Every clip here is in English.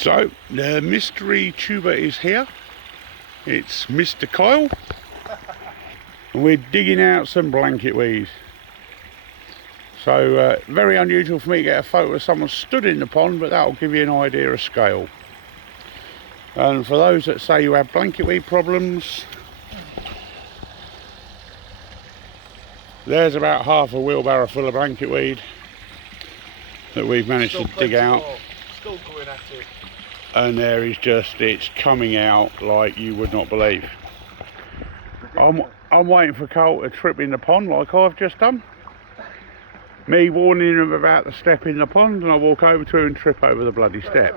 So the mystery tuber is here. It's Mr. Kyle. And we're digging out some blanket weed. So very unusual for me to get a photo of someone stood in the pond, but that'll give you an idea of scale. And for those that say you have blanket weed problems, there's about half a wheelbarrow full of blanket weed that we've managed to dig out. Still going at it. And there is just, it's coming out like you would not believe. I'm waiting for Carl to trip in the pond like I've just done. Me warning him about the step in the pond, and I walk over to him and trip over the bloody step.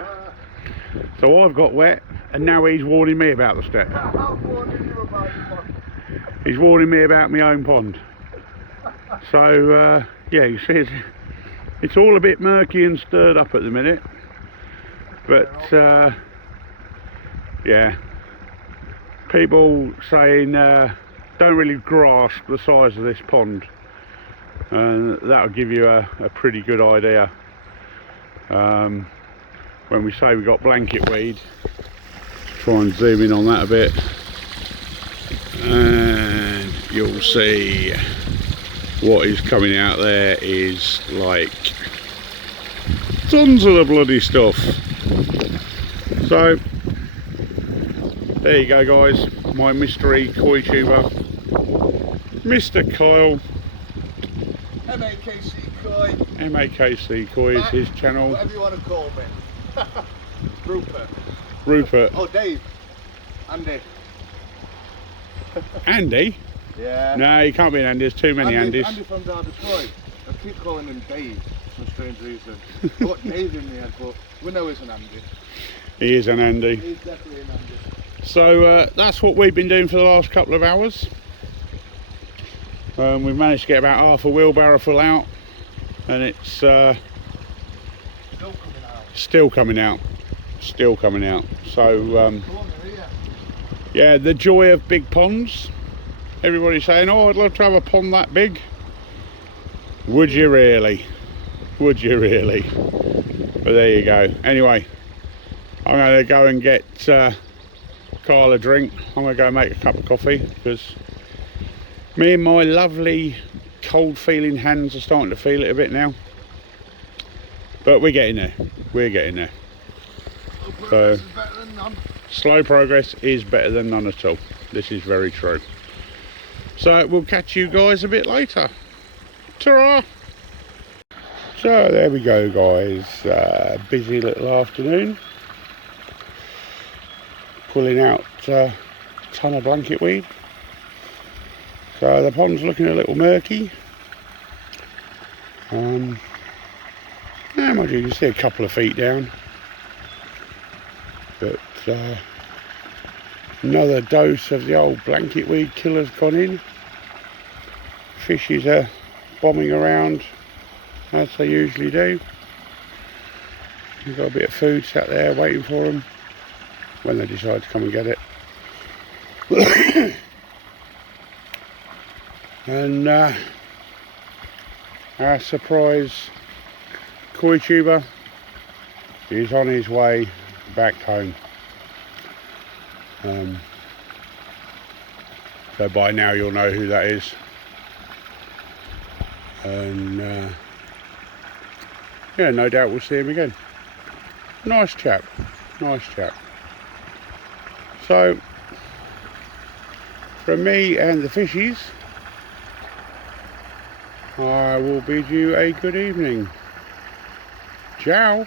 So I've got wet, and now he's warning me about the step. I'm warning you about your pond. He's warning me about my own pond. So yeah, you see it's all a bit murky and stirred up at the minute. But yeah, people saying don't really grasp the size of this pond, and that'll give you a pretty good idea. When we say we got blanket weed, try and zoom in on that a bit, and you'll see what is coming out there is like tons of the bloody stuff. So there you go, guys, my mystery koi tuber, Mr. Kyle. MAKC Koi. MAKC Koi is his channel. Whatever you want to call me. Rupert. Rupert. Oh, Dave. Andy. Andy? Yeah. No, he can't be an Andy, there's too many Andys. Andy from Derby Troy. I keep calling him Dave for some strange reason. I've got Dave in my head, but we know he's an Andy. He is an Andy. He's definitely an Andy. So that's what we've been doing for the last couple of hours. We've managed to get about half a wheelbarrow full out, and it's still coming out. So yeah, the joy of big ponds. Everybody's saying, oh, I'd love to have a pond that big. Would you really? Would you really? But there you go. Anyway, I'm going to go and get Carl a drink. I'm going to go make a cup of coffee, because me and my lovely cold feeling hands are starting to feel it a bit now. But we're getting there. We're getting there. So, slow progress is better than none at all. This is very true. So we'll catch you guys a bit later. Ta-ra! So there we go, guys. Busy little afternoon. Pulling out a ton of blanket weed. So the pond's looking a little murky. Mind you, you can see a couple of feet down. But another dose of the old blanket weed killer's gone in. Fishes are bombing around as they usually do. We've got a bit of food sat there waiting for them when they decide to come and get it. And our surprise koi tuber is on his way back home. So by now you'll know who that is. And yeah, no doubt we'll see him again. Nice chap, nice chap. So from me and the fishies, I will bid you a good evening. Ciao.